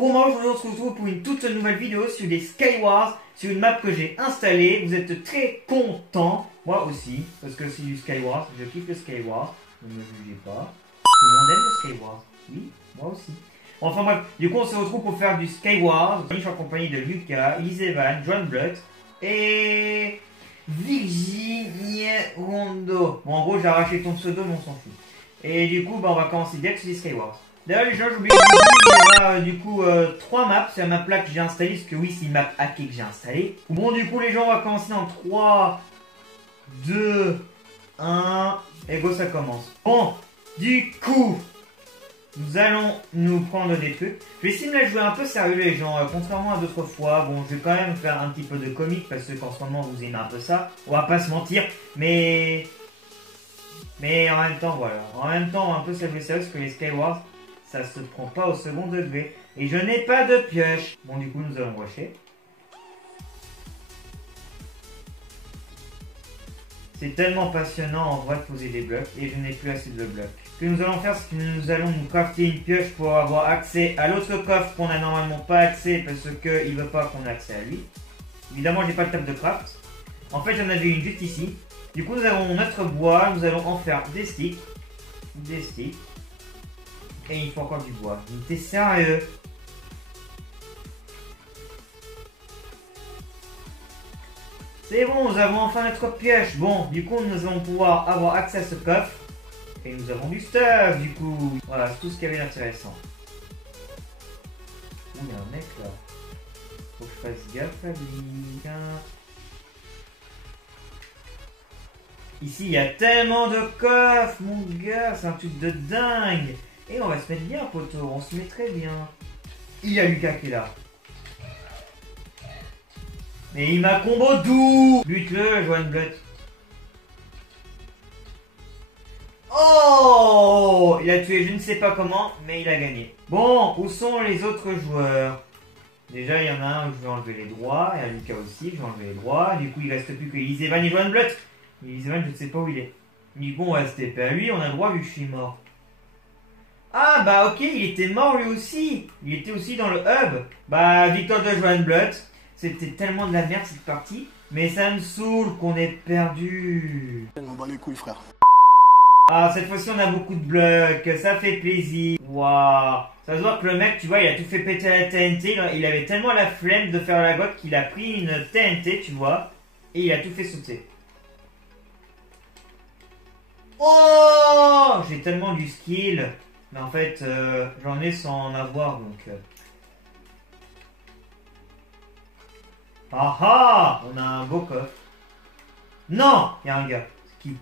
Gros Mario, aujourd'hui on se retrouve pour une toute nouvelle vidéo sur les Skywars, sur une map que j'ai installée. Vous êtes très contents, moi aussi, parce que c'est du Skywars, je kiffe le Skywars, ne me jugez pas. Tout le monde aime le Skywars, oui, moi aussi. Enfin bref, du coup on se retrouve pour faire du Skywars. Je suis en compagnie de Lucas, Evan, John Blutt et Virginia Rondo. Bon en gros j'ai arraché ton pseudo mais on s'en fout. Et du coup bah, on va commencer direct sur les Skywars. D'ailleurs les gens, j'ai oublié de vous dire, il y aura du coup 3 maps sur la map là que j'ai installée, parce que oui c'est une map hackée que j'ai installée. Bon du coup les gens, on va commencer dans 3, 2, 1, et go ça commence. Bon, du coup, nous allons nous prendre des trucs. Je vais essayer de la jouer un peu sérieux les gens, contrairement à d'autres fois. Bon je vais quand même faire un petit peu de comique, parce qu'en ce moment vous aimez un peu ça, on va pas se mentir, mais en même temps voilà, en même temps on va un peu se lever sérieux, parce que les Skywars, ça se prend pas au second degré. Et je n'ai pas de pioche. Bon, du coup, nous allons rusher. C'est tellement passionnant en vrai de poser des blocs. Et je n'ai plus assez de blocs. Ce que nous allons faire, c'est que nous allons nous crafter une pioche pour avoir accès à l'autre coffre qu'on n'a normalement pas accès parce qu'il ne veut pas qu'on ait accès à lui. Évidemment, j'ai pas le table de craft. En fait, j'en avais une juste ici. Du coup, nous avons notre bois. Nous allons en faire des sticks. Des sticks. Et il faut encore du bois. T'es sérieux? C'est bon, nous avons enfin notre pioche. Bon, du coup, nous allons pouvoir avoir accès à ce coffre. Et nous avons du stuff, du coup. Voilà, c'est tout ce qu'il y avait d'intéressant. Ouh, il y a un mec là. Faut que je fasse gaffe à lui. Ici, il y a tellement de coffres, mon gars. C'est un truc de dingue. Et on va se mettre bien, poteau, on se met très bien. Il y a Lucas qui est là. Mais il m'a combo doux. Bute-le, Johan Blutt. Oh, il a tué je ne sais pas comment, mais il a gagné. Bon, où sont les autres joueurs? Déjà, il y en a un où je vais enlever les droits. Et à Lucas aussi, je vais enlever les droits. Du coup, il reste plus que Evan et Johan Blutt. Evan, je ne sais pas où il est. Du coup, on va se taper à lui, on a le droit vu que je suis mort. Ah bah ok, il était mort lui aussi. Il était aussi dans le hub. Bah victoire de Johan Blutt. C'était tellement de la merde cette partie. Mais ça me saoule qu'on ait perdu. Je m'en bats les couilles frère. Ah cette fois-ci on a beaucoup de blocs. Ça fait plaisir. Waouh. Ça se voit que le mec tu vois il a tout fait péter la TNT. Il avait tellement la flemme de faire la gotte qu'il a pris une TNT tu vois. Et il a tout fait sauter. Oh, j'ai tellement du skill. Mais en fait, j'en ai sans en avoir, donc... Ah ah, on a un beau coffre. Non, il y a un gars. Il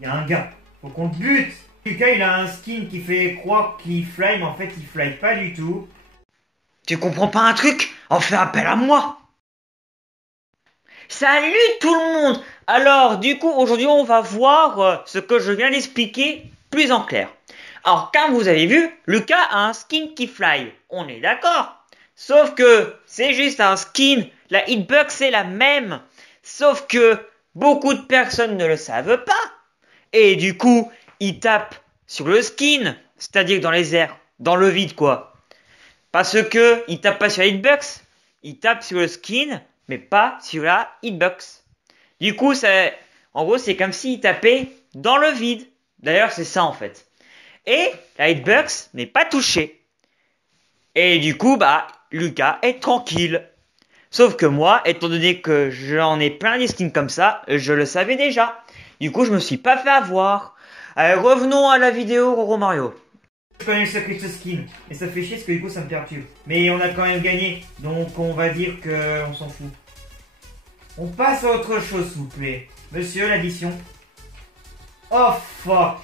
y a un gars. Faut qu'on le bute. Lucas, il a un skin qui fait croire qu'il fly, mais en fait, il fly pas du tout. Tu comprends pas un truc? On fait appel à moi. Salut tout le monde. Alors, du coup, aujourd'hui, on va voir ce que je viens d'expliquer plus en clair. Alors, comme vous avez vu, Lucas a un skin qui fly. On est d'accord. Sauf que c'est juste un skin. La hitbox c'est la même. Sauf que beaucoup de personnes ne le savent pas. Et du coup, ils tapent sur le skin. C'est-à-dire dans les airs. Dans le vide quoi. Parce que ils tapent pas sur la hitbox. Ils tapent sur le skin. Mais pas sur la hitbox. Du coup, en gros, c'est comme s'ils tapaient dans le vide. D'ailleurs, c'est ça en fait. Et la hitbox n'est pas touchée. Et du coup, bah, Lucas est tranquille. Sauf que moi, étant donné que j'en ai plein des skins comme ça, je le savais déjà. Du coup, je me suis pas fait avoir. Allez, revenons à la vidéo Gros Mario. Je connais le secret de ce skin. Et ça fait chier parce que du coup, ça me perturbe. Mais on a quand même gagné. Donc, on va dire qu'on s'en fout. On passe à autre chose, s'il vous plaît. Monsieur, l'addition. Oh, fuck.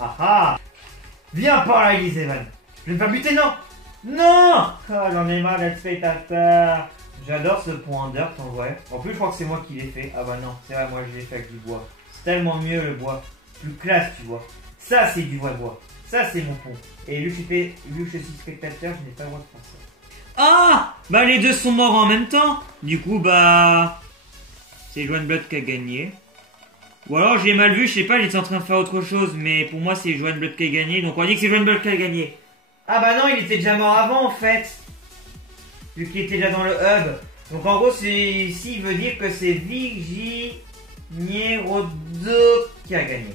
Ah ah. Viens par là, Evan. Je vais pas buter, non. Non. Oh, j'en ai marre d'être spectateur. J'adore ce point dirt en vrai. En plus, je crois que c'est moi qui l'ai fait. Ah bah non, c'est vrai, moi je l'ai fait avec du bois. C'est tellement mieux le bois. Plus classe, tu vois. Ça, c'est du vrai bois. Ça, c'est mon pont. Et vu que je suis spectateur, je n'ai pas le droit de faire ça. Ah. Bah les deux sont morts en même temps. Du coup, bah... c'est Johan Blutt qui a gagné. Ou alors j'ai mal vu, je sais pas, j'étais en train de faire autre chose, mais pour moi c'est Johan Blood qui a gagné, donc on dit que c'est Johan Blood qui a gagné. Ah bah non, il était déjà mort avant en fait. Vu qu'il était déjà dans le hub. Donc en gros, ici il veut dire que c'est Viginierodo qui a gagné.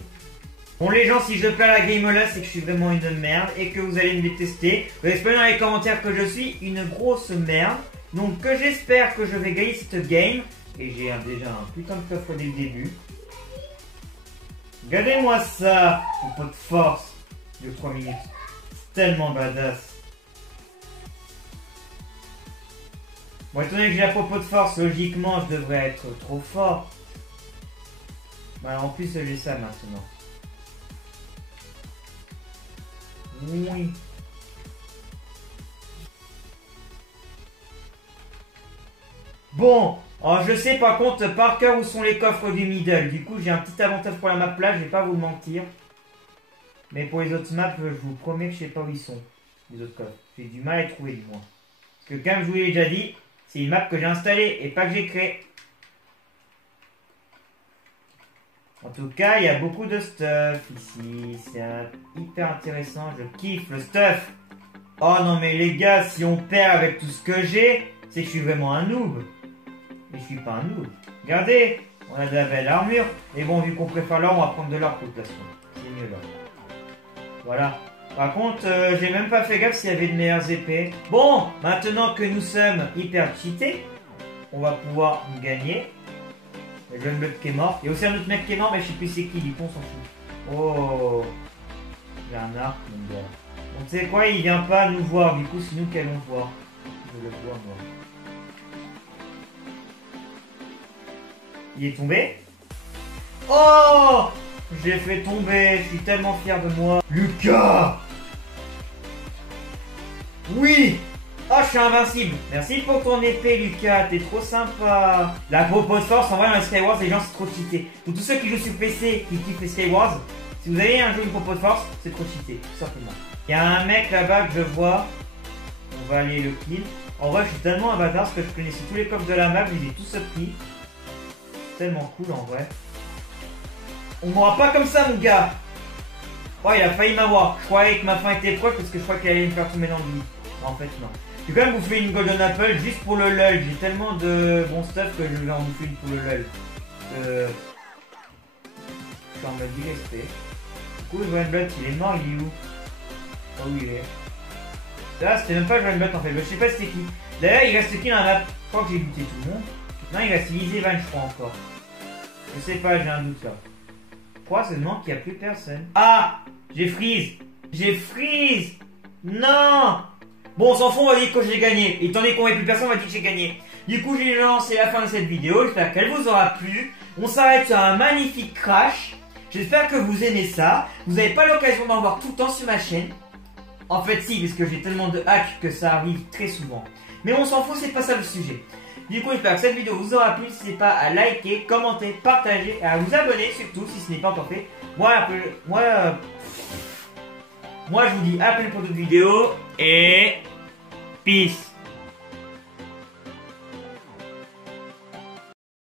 Bon les gens, si je plais la game là, c'est que je suis vraiment une merde et que vous allez me détester. Vous expliquez dans les commentaires que je suis une grosse merde. Donc que j'espère que je vais gagner cette game. Et j'ai déjà un putain de coffre dès le début. Regardez-moi ça, mon pot de force de 3 minutes. C'est tellement badass. Bon, étant donné que j'ai la popo de force, logiquement je devrais être trop fort. Bah, en plus j'ai ça maintenant. Oui. Bon, alors je sais par contre par cœur où sont les coffres du middle. Du coup j'ai un petit avantage pour la map là, je vais pas vous mentir. Mais pour les autres maps, je vous promets que je sais pas où ils sont. Les autres coffres. J'ai du mal à les trouver du moins. Parce que comme je vous l'ai déjà dit, c'est une map que j'ai installée et pas que j'ai créée. En tout cas, il y a beaucoup de stuff ici. C'est hyper intéressant. Je kiffe le stuff. Oh non mais les gars, si on perd avec tout ce que j'ai, c'est que je suis vraiment un noob. Mais je suis pas un noob. Regardez, on a de la belle armure. Et bon, vu qu'on préfère l'or, on va prendre de l'or pour toute façon. C'est mieux l'or. Voilà. Par contre, j'ai même pas fait gaffe s'il y avait de meilleures épées. Bon, maintenant que nous sommes hyper cheatés, on va pouvoir gagner. Il y a le Blood qui est mort. Il y a aussi un autre mec qui est mort, mais je sais plus c'est qui, du coup on s'en fout. Oh, j'ai un arc, mon gars. Donc tu sais quoi, il vient pas nous voir, du coup c'est nous qui allons voir. Je le vois moi. Il est tombé. Oh, j'ai fait tomber, je suis tellement fier de moi. Lucas! Oui! Oh, je suis invincible. Merci pour ton épée, Lucas. T'es trop sympa. La popo de force, en vrai, dans les Skywars, les gens, c'est trop cheaté. Pour tous ceux qui jouent sur PC, qui kiffent les Skywars, si vous avez un jeu, une popo de force, c'est trop cheaté, tout simplement. Il y a un mec là-bas que je vois. On va aller le kill. En vrai, je suis tellement un bâtard parce que je connaissais tous les coffres de la map, je les ai tous pris. Tellement cool, en vrai. On m'aura pas comme ça, mon gars. Oh, il a failli m'avoir. Je croyais que ma fin était proche parce que je crois qu'il allait me faire tomber dans le vide. En fait, non. J'ai quand même bouffé une Golden Apple juste pour le lol. J'ai tellement de bon stuff que je vais en bouffer une pour le lol. Je suis en mode respect. Du coup, Johan Blood, il est mort, il est où? Oh, où il est? Là, c'était même pas Johan Blood en fait. Je sais pas c'était qui. D'ailleurs, il reste qui dans la map? Je crois que j'ai looté tout le monde. Non, il reste Easy Van, je crois encore. Je sais pas, j'ai un doute là. Je crois seulement qu'il n'y a plus personne. Ah! J'ai freeze! J'ai freeze! Non! Bon, on s'en fout, on va dire que j'ai gagné. Étant donné qu'on n'a plus personne, on va dire que j'ai gagné. Du coup, j'ai lancé la fin de cette vidéo. J'espère qu'elle vous aura plu. On s'arrête sur un magnifique crash. J'espère que vous aimez ça. Vous n'avez pas l'occasion d'en voir tout le temps sur ma chaîne. En fait, si, parce que j'ai tellement de hacks que ça arrive très souvent. Mais on s'en fout, c'est pas ça le sujet. Du coup, j'espère que cette vidéo vous aura plu. N'hésitez pas à liker, commenter, partager et à vous abonner, surtout si ce n'est pas encore fait. Moi, je vous dis à plus pour d'autres vidéos et peace.